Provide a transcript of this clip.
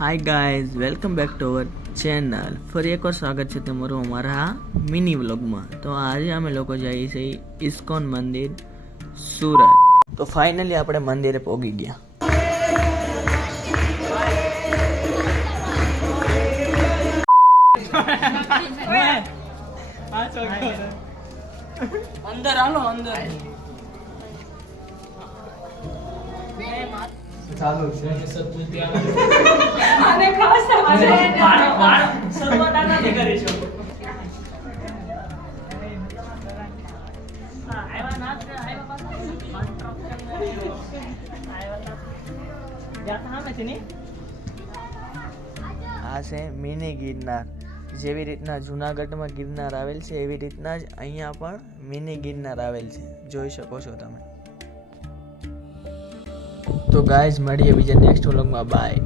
Hi guys, welcome back to our channel. ફરી એકવાર સ્વાગત છે તમારું અમારા આ મિની વ્લોગમાં. તો આજે અમે લોકો જઈએ છીએ ઇસ્કોન મંદિર સુરત. તો ફાઇનલી આપણે મંદિરે પહોંચી ગયા. અંદર હાલો અંદર ચાલુ છે સદબુદ્ધિ આને ખાસ આજે શરૂઆત આનાથી કરીશું. આયવા નાચ આયવા પાછા આયવા જાતા હામે છે ને. આ છે મિની ગિરનાર. જેવી રીતના જુનાગઢમાં ગિરનાર આવેલ છે એવી રીતના જ અહીંયા પણ મિની ગિરનાર આવેલ છે, જોઈ શકો છો તમે. તો ગાઈઝ મળીએ બીજા નેક્સ્ટ વ્લોગમાં. બાય.